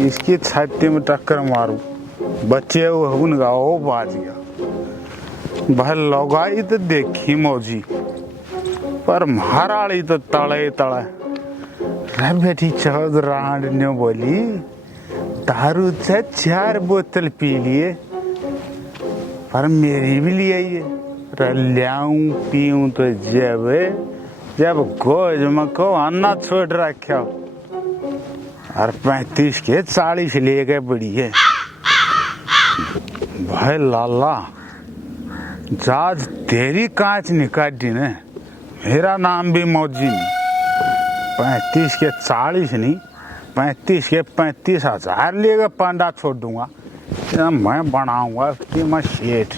इसकी छाती में टक्कर मारू, बच्चे उनका वो बाज गया। भाई लगाई तो देखी मौजी, पर महाराड़ी तो तड़े तड़े। रे बेटी चौधरांड ने बोली दारू से 4 बोतल पी लिए, पर मेरी भी ले आइए। लियाऊं पीऊं तो जब गोज में को अन्ना छोड़ रखा और 35 के 40 ले गए बड़ी है। भाई लाला जाज तेरी कांच निकाली ने, मेरा नाम भी मौजी नहीं। 35 के 40 नहीं, 35 के 35,000 लेगा पांडा छोड़ दूंगा। मैं बनाऊंगा कि मैं शेठ।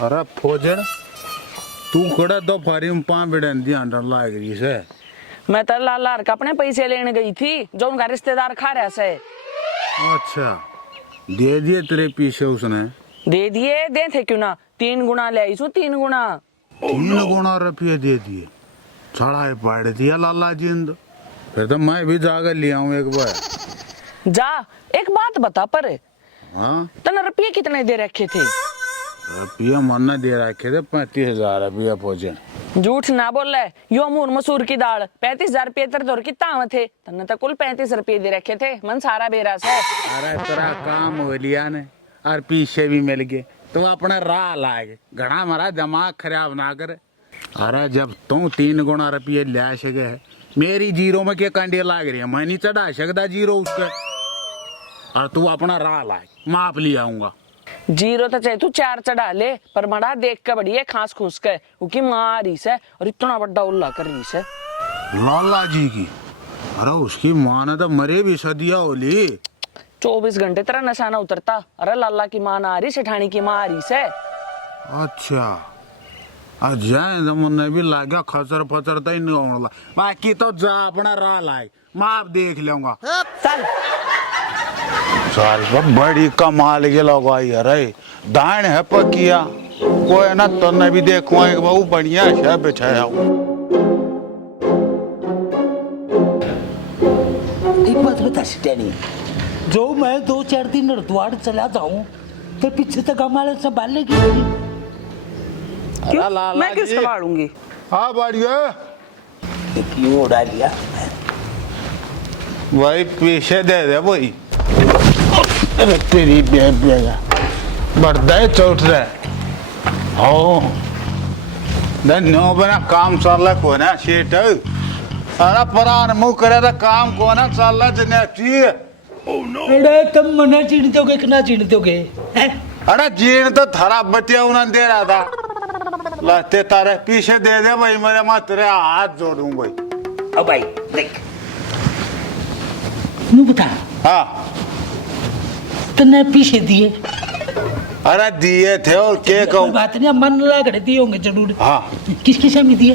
अरे फौजन तू कड़ा दोपहरी में 5 बिडन ध्यान लाग रही से। मैं तो लाला का अपने पैसे लेने गई थी जो उनका रिश्तेदार खा रहा से। अच्छा दे दिए तेरे पीछे उसने? दे दिए, दे थे क्यों ना, 3 गुना ले आई 3 गुना। 3 गुना रुपये दे दिए, छड़ा पाड़ दिया लाला जी ने। फिर तो मैं भी जाकर ले आऊं एक बार। जा, एक बात बता पर हाँ तने रुपये कितने दे रखे थे? रुपया मन दे रखे थे 35,000 रुपया फौजन। झूठ ना बोल रहे, यो मूर मसूर की दाल 35,000 रुपये तेरे दौर कितना थे? तने तो कुल 35 रुपये दे रखे थे, मन सारा बेरा से। अरे तेरा काम हो लिया ने और पीछे भी मिल गए तो अपना राह लागे, घना हमारा दिमाग खराब ना करे। अरे जब तू 3 गुना रुपये ले सके है, मेरी जीरो में क्या कंडे लाग रही है, मैं नहीं चढ़ा सकता जीरो उसके। और तू अपना राह लाए, माप ले आऊंगा। जीरो तो चाहे तू 4 चढ़ा ले, पर मड़ा देख के बढ़िया खास खूस के उकी माँ रही से और इतना बड़ा उल्ला कर रही से। लाला जी की? अरे उसकी माँ ने तो मरे भी सदिया होली। 24 घंटे तेरा नशा ना उतरता। अरे लाला की माँ ना आ रही, सेठानी की माँ आ रही से। अच्छा अजय मुन्ने भी लागा खचर फचर तो नहीं होने। बाकी तो जा अपना राह लाए, माप देख लूंगा। चल साल बड़ी कमाल के लगाई। अरे दान है पकिया कोई ना तो न भी देखो एक बहु बढ़िया है बिछाया। एक बात बता सिटानी, जो मैं 2-4 दिन हरिद्वार चला जाऊं तो पीछे तक हमारे संभाल लेगी? क्यों? मैं क्यों संभालूंगी? हाँ बढ़िया क्यों उड़ा लिया? वही पीछे दे दे वही। अरे तेरी बेगा बढ़ता चौथ रहे हो नो बना काम चल को ना शेट। अरे परान मुँह करे तो काम को ना चल चाहिए। अरे तुम मना चिढ़ते कि ना चिढ़ते? अरे जीन तो थारा बतिया उन्होंने दे रहा था, लते तारे पीछे दे दे भाई, मेरे मैं तेरे हाथ जोड़ूं भाई। अब भाई देख नू बता। हाँ तने पीछे दिए? अरे दिए थे और के कोई बात नहीं, मन लगा कर दिए होंगे जरूर। हाँ किस किस में दिए?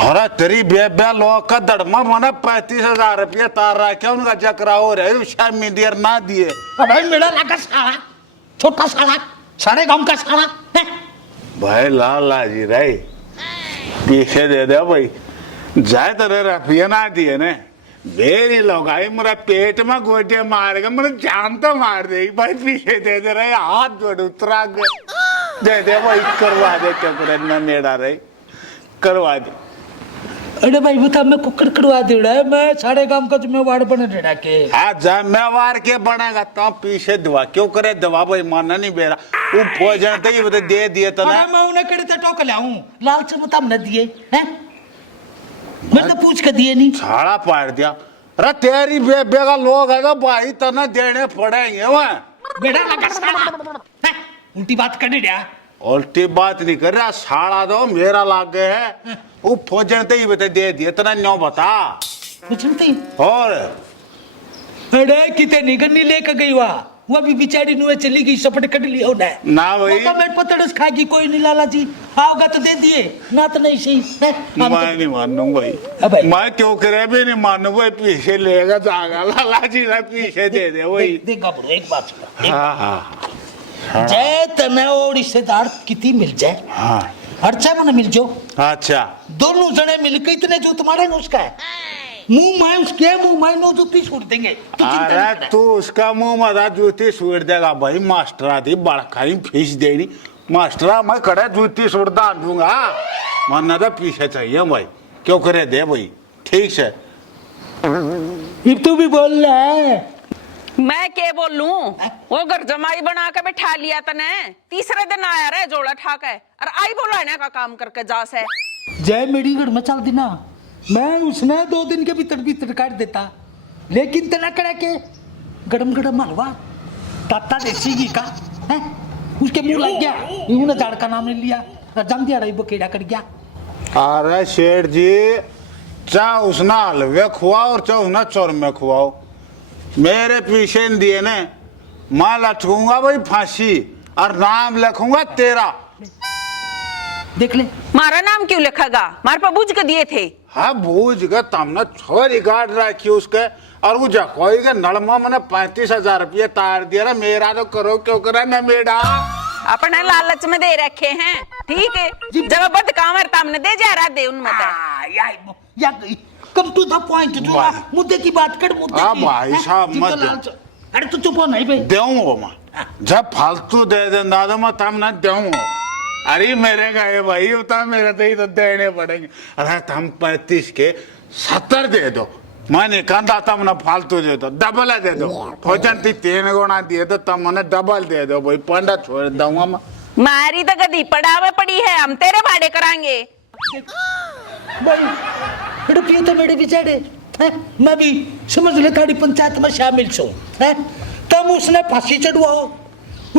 अरे तेरी बेबे लोग का दड़मा मना 35,000 रुपया तार रहा क्या उनका चक्रा हो रहा है, शामी देर ना दिए। भाई मेरा लगा साला, छोटा साला, सारे गांव का साला है? भाई लाला जी रे पीछे दे दे भाई, जाए तेरे रुपया ना दिए ने मेरी लगाई मेरा पेट में गोटे मार के मेरे जान तो मार देगी भाई। पीछे दे दे रहे, हाथ जोड़ उतरा दे दे भाई, करवा दे चक्कर में मेरा रे, करवा दे। अरे भाई बता, मैं कुकर करवा दे रहा है, मैं सारे काम का जिम्मेवार बने रहना के। हाँ जिम्मेवार के बनेगा तो पीछे दवा क्यों करे, दवा भाई मानना नहीं बेरा वो भोजन तो ये दे दिए तो ना। मैं उन्हें कहते टोक लाऊं, लालच में तब न दिए हैं, मैं तो पूछ के दिए नहीं। छाड़ा पार दिया। अरे तेरी बेबे का लोग है तो भाई तना देने पड़ेंगे वहाँ। बेटा लगा साला, उल्टी बात कर रहा। उल्टी बात नहीं कर रहा, साड़ा दो मेरा लागे है वो भोजन तो ही बता दे दिए तना न्यों बता पूछते और। अरे कितने निगन्नी लेकर गई वो भी बेचारी नुए चली गई, सपट कट लिया ना भाई तो मैं पतड़स खागी कोई नहीं। लाला जी आओगा तो दे दिए ना तो नहीं सही। मैं नहीं मानू भाई, मैं क्यों करे भी नहीं मानू भाई, पीछे लेगा जाएगा लाला जी ना पीछे दे दे वही। देखा बड़ो एक बात सुना, हाँ हाँ जय तने और रिश्तेदार कितनी मिल जाए, हाँ खर्चा मन मिल जो अच्छा दोनों जने मिलकर इतने जो तुम्हारे नो उसका है मुंह मैं उसके मुंह मैं नो जूती छोड़ देंगे तू चिंता अरे नहीं कर। तू उसका मुंह मदा जूती छोड़ देगा भाई मास्टर आदि बड़खाई फीस देनी मास्टरा मैं कड़े जूती छोड़ता दूंगा मरना तो पीछे चाहिए भाई क्यों करे दे भाई ठीक से अब तू भी बोल रहा है मैं क्या बोलूं वो घर जमाई बना के बैठा लिया तने तीसरे दिन आया रे जोड़ा ठाक है और आई बोलाने का काम करके जा से जय मेरी घर में चल दी ना मैं उसने 2 दिन के भीतर काट देता लेकिन तना कड़ा के गरम गरम हलवा ताता देसी घी का है उसके मुंह लग गया उन्होंने झाड़ का नाम ले लिया जम दिया रही बकेड़ा कर गया अरे शेठ जी चाहे उसना हलवे खुआओ और चाहे उसना चौरमे खुआओ मेरे पीछे न दिए ने मैं लटकूंगा भाई फांसी और नाम लिखूंगा तेरा देख ले मारा नाम क्यों लिखेगा मार पर बूझ के दिए थे हाँ बूझ गए तुमने छोरी गाड़ रखी उसके और वो जखोई के नलमा मैंने 35,000 रुपये तार दिया ना मेरा तो करो क्यों करे ना मेरा अपने लालच में दे रखे हैं ठीक है जब बद काम है तामने दे जा रहा दे उनमें या कम टू द पॉइंट जो मुद्दे की बात कर मुद्दे हाँ की भाई हैं? साहब, जिनको मत दे। लालच- अरे तू चुप हो नहीं भाई देऊँ मैं जब फालतू दे देना तो मैं तुमने देऊँ अरे मेरे गए भाई उतना मेरे तो ही तो देने पड़ेंगे अरे तुम 35 के 70 दे दो मैं निकालता तुमने फालतू दे दो डबल दे दो भोजन 3 गुना दिए तो तुम मैंने डबल दे दो भाई पंडा छोड़ दूंगा मैं मारी तो गदी पड़ावे पड़ी है हम तेरे भाड़े कराएंगे भाई रुपये तो मेरे बेचारे हैं? मैं भी समझ ले थारी पंचायत में शामिल छूं हैं तब उसने फांसी चढ़वाओ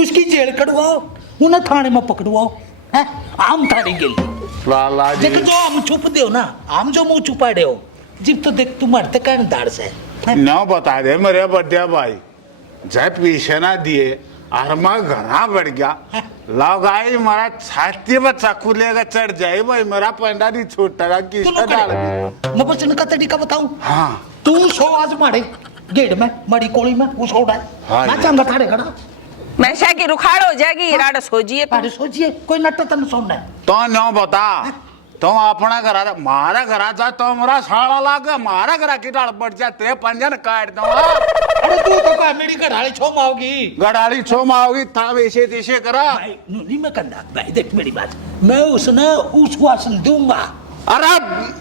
उसकी जेल कटवाओ उन्हें थाने में पकड़वाओ हैं आम थारी गेल लाला जी देख जो हम छुप दे ना हम जो मुंह छुपा रहे हो जिब तो देख तुम मरते कहने दाड़ से हैं? न बता दे मेरे बड्डे भाई जब पीछे ना दिए और मैं घना बढ़ गया लगाई मेरा छाती पर चाकू लेकर चढ़ जाए भाई मेरा पंडा नहीं छूटेगा तू किसका लोग डाल करे। मैं बचन का तरीका बताऊं हाँ तू सो आज मारे गेट में मरी कोड़ी में वो सो रहा हाँ है मैं जी। चांगा थारे खड़ा मैं शाह की रुखाड़ हो जाएगी राड सोजिए अरे सोचिए कोई नट्टा तन सुनना है तो न बता तो अपना घर मारा घर जा तो मेरा साड़ा लाग मारा घर की डाल बढ़ जाते पंजन काट दो अरे तू तो कहा मेरी घराली छोम आओगी गड़ाली छो माओगी तब ऐसे तैसे करा भाई नहीं मैं कंधा भाई देख मेरी बात मैं उसने उस वासन दूंगा अरे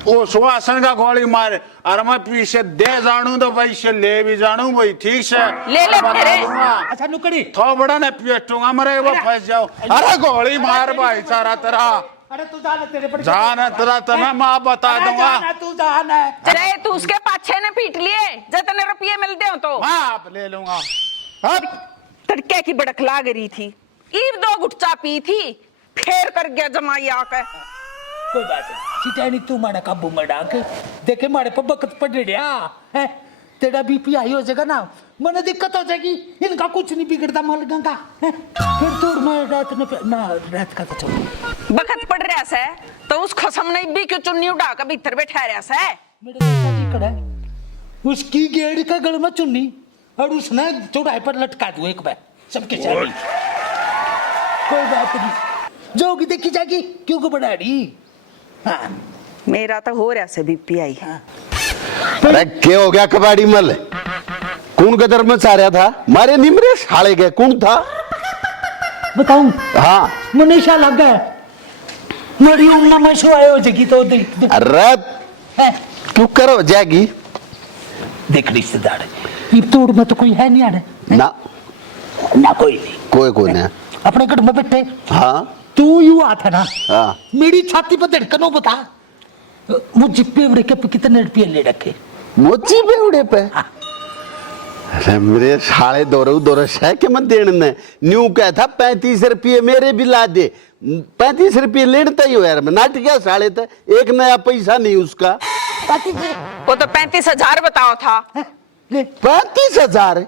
वो सुहासन का गोली मारे अरे मैं पीछे दे जानू तो भाई से ले भी जानू भाई ठीक से ले ले बता मेरे। दूंगा। अच्छा नुकड़ी थो बड़ा ने पेटूंगा मरे वो फंस जाओ अरे गोली मार भाई सारा तेरा अरे तू जाना तेरे पर जाना तेरा तुम्हें माँ बता अरे दूंगा जाना तू जाना चले तू उसके पाछे ने पीट लिए जितने रुपये मिलते हो तो मैं आप ले लूंगा हट। तड़के की बड़क लाग रही थी ईर 2 गुटचा पी थी फेर कर गया जमाई आकर कोई बात नहीं चिटानी तू मारा काबू में डाक देखे मारे पर बकत पड़ रहा है तेरा बीपी हाई हो जाएगा ना मने दिक्कत हो जाएगी इनका कुछ नहीं बिगड़ता मालगा का हैं? फिर तू मैं रात में ना रात का तो छोड़ बखत पड़ रहा से तो उस खसम ने भी क्यों चुन्नी उठा कर भीतर बैठा रहा से मेरे पिताजी कड़ा उसकी गेड़ का गल में चुन्नी और उसने चौड़ाई पर लटका दो एक बार सबके सामने कोई बात नहीं जोगी देखी जाएगी क्यों घबरा रही हाँ मेरा तो हो रहा से बीपी आई अरे क्या हो गया कबाड़ी मल कौन गदर में चाह था मारे निमरे साले गए कौन था बताऊं हाँ मनीषा लग गया मेरी उम्र में सो आए हो जाएगी तो देख अरे क्यों करो जाएगी देख रिश्तेदार ये तोड़ में तो कोई है नहीं आ रहा ना ना कोई नहीं कोई कोई नहीं अपने घर में बैठे हाँ तू यू आता ना हाँ मेरी छाती पर धड़कनों बता मुझे पेवड़े के पे कितने रुपये ले रखे मोची बेवड़े पे अरे मेरे साले दौरे है कि मैं देने ने न्यू क्या था 35 रुपये मेरे भी ला दे 35 रुपये लेता ही हो यार मैं नाट क्या साले था एक नया पैसा नहीं उसका वो तो 35,000 बताओ था ले 35,000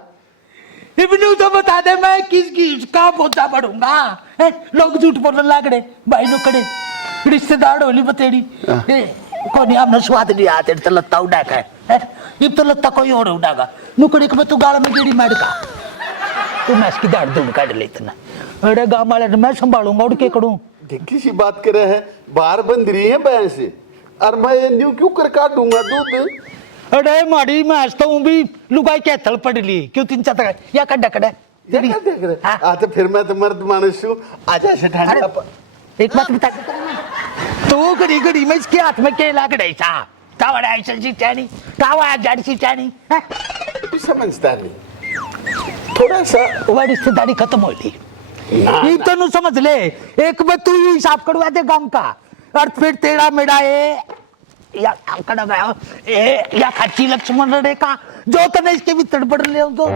इब्नू तो बता दे मैं किसकी का बोझा बढ़ूंगा लोग झूठ बोलने लग रहे भाई नो खड़े रिश्तेदार होली बतेड़ी कोनी हमने स्वाद नहीं आते तो लत्ता उड़ा का है ये तो लत्ता कोई और उड़ागा नुकड़ी को तू गाल में गेड़ी मार का तू मैं इसकी दाढ़ दूर काट ले इतना अरे गांव वाले मैं संभालूंगा उड़ के करूं ढिक्की सी बात करे है, बाहर बंद रही है भैंस से, और मैं न्यू क्यों कर काटूंगा दूध? अरे माड़ी मैं आज तो भी लुगाई के थल पड़ ली क्यों 3-4 या कड्डा कड्डा ये क्या देख रहे? तो फिर मैं तो मर्द मानुस हूँ, आजा सेठानी का एक बात बता तू घड़ी घड़ी में इसके हाथ में केला कड़ाईसा तावड़ा ऐसा सिंचानी तावा जड़ सिंचानी तू समझता नहीं, थोड़ा सा वो रिश्तेदारी खत्म हो गई ये तो नु समझ ले। एक बार तू ही हिसाब करवा दे गांव का और फिर तेरा मेरा या कड़ा गया या खच्ची लक्ष्मण रेखा जो तने इसके भीतर पड़ ले तो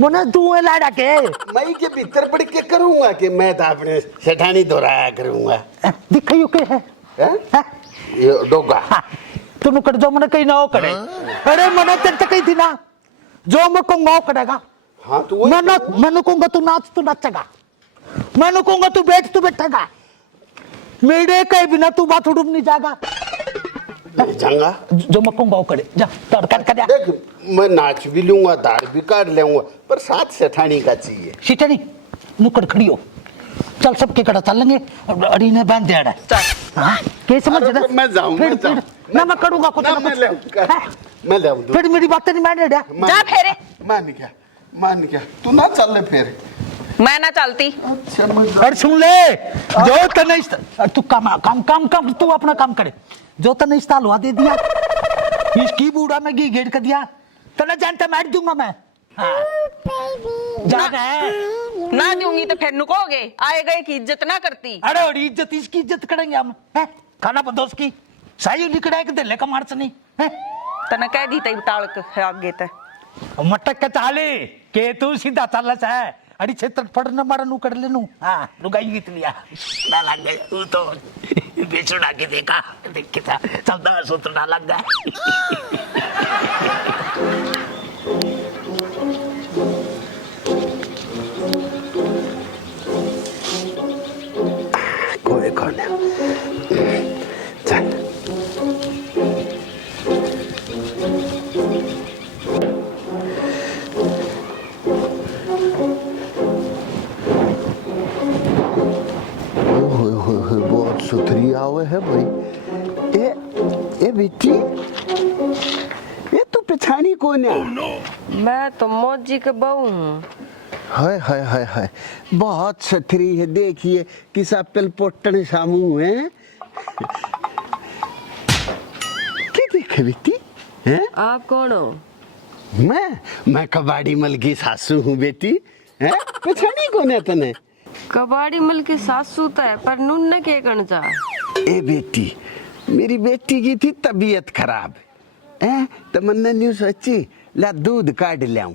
मुने तू है लाड़ा के मैं के भीतर पड़ के करूंगा कि मैं तो अपने सेठानी दोहराया करूंगा। दिखाइयो के है ये डोगा तू कर जो मने कहीं ना हो करे। अरे मने तेरे तक कही थी ना जो मैं कहूंगा वो करेगा। हाँ तो मैं कहूंगा तू नाच तू नाचेगा, मैं कहूंगा तू बैठ तू बैठेगा, मेरे कहे बिना तू बात उड़ूम नहीं जाएगा। जाऊंगा जो मैं कहूंगा वो करे जा तड़का कर देख, मैं नाच भी लूंगा, दाढ़ भी काट लूंगा, पर साथ सेठानी का चाहिए। सीटेनी नुकड़ खड़ी हो चल सबके कड़ा चल लेंगे अड़ी ने बांध दिया हां के समझ रहा मैं जाऊं ना मैं करूंगा कुछ ना मैं ले आऊं फिर मेरी बात नहीं मान रहा जा फेरे मान क्या तू ना चल ले फिर मैं ना चलती। अच्छा और सुन ले जो तने तू काम तू अपना काम करे जो तने इस्ता हलवा दे दिया इसकी बूढ़ा में घी घेर कर दिया तने जानता मार दूंगा मैं। हाँ जा ना दूंगी तो फिर नुकोगे, आए गए की इज्जत ना करती। अरे और इज्जत इसकी इज्जत करेंगे हम है खाना बंदोस की सही लिखड़ा है कि दिल्ली का मार्च नहीं है तना कह दी तई टालक है आगे ते मटक के चाले के तू सीधा चलला है अड़ी क्षेत्र पड़ने मारा नु कर लेनु। हां लुगाई गीत लिया ना लग गए तू तो बेचड़ा के देखा देख के था चलदा सोचना लग गया। कोई कौन है चल बहुत सुथरी आवे है भाई। ए बेटी ये तो पिछाड़ी कौन है? मैं तो मौजी के बहू हूँ। हाय हाय हाय हाय बहुत सुथरी है, देखिए किस एप्पल पोटन सामू है। क्या देखे बेटी हैं? आप कौन हो? मैं कबाड़ी मल की सासू हूँ बेटी। हैं पिछाड़ी कौन है तने? कबाड़ी मल की सासू तो है पर नुन के करना चाह। ए बेटी मेरी बेटी की थी तबीयत खराब है तो मैंने न्यू सोची ला दूध काट लाऊं।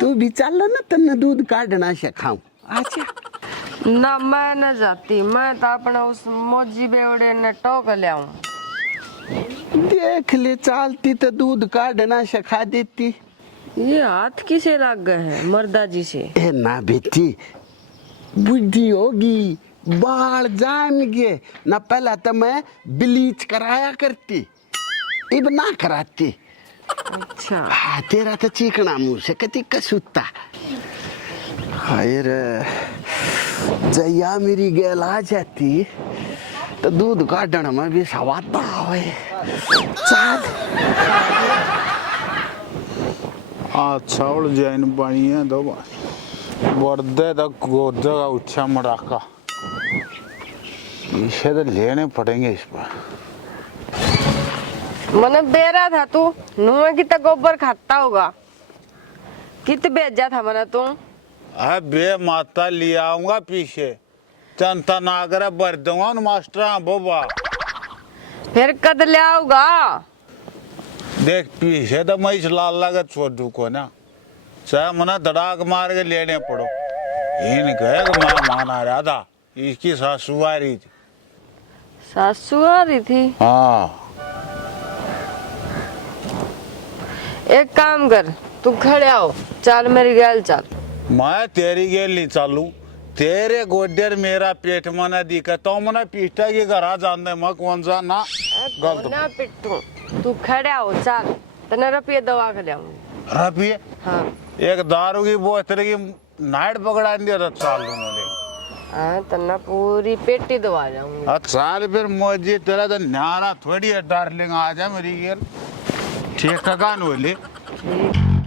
तू भी चल ना तन्ने दूध काटना सिखाऊं। अच्छा ना मैं न जाती, मैं तो अपना उस मौजी बेवड़े ने टोक लाऊं। देख ले चालती तो दूध काटना सिखा देती। ये हाथ किसे लग गए हैं मर्दा जी से? ए ना बेटी बुद्धि होगी, बाल जाम गए ना, पहला तो मैं ब्लीच कराया करती अब ना कराती। अच्छा हाँ तेरा तो चिकना मुंह से कति कसूता। हाय रे जया मेरी गैल आ जाती तो दूध काटने में भी सवाद आवे। चल चावल जैन पानी है दो वर्दे तक गोदा का उच्छा मड़ाका इसे तो लेने पड़ेंगे इस पर। मैंने बेरा था तू नुआ की तो गोबर खाता होगा कित बेचा था मैंने तू? बे माता ले आऊंगा पीछे चंता नागरा भर दूंगा मास्टर बोबा फिर कद ले आओगा? देख पीछे तो मैं इस लाल लागत छोड़ दू को ना चाहे मना धड़ाक मार के लेने पड़ो। इन कहे मैं माना रहा था इसकी सासू आ रही थी। सासू आ रही थी? हाँ एक काम कर तू खड़े आओ चल मेरी गैल चल। मैं तेरी गेल नहीं चालू तेरे गोडेर मेरा पेट मना दिखा तो मना पीटा के घर जान दे मैं कौन सा ना गलत ना पिट्टू तू खड़े आओ चल तने रुपये दवा के लाऊंगी। रुपये? हाँ एक दारू की बोतल की नाइट पकड़ा दिया तो चाल दूंगा। हाँ तना पूरी पेटी दबा जाऊंगी। चाल फिर मौजी तेरा तो न्यारा थोड़ी है डार्लिंग, आ जा मेरी गेल ठीक ठकान बोली। ठीक।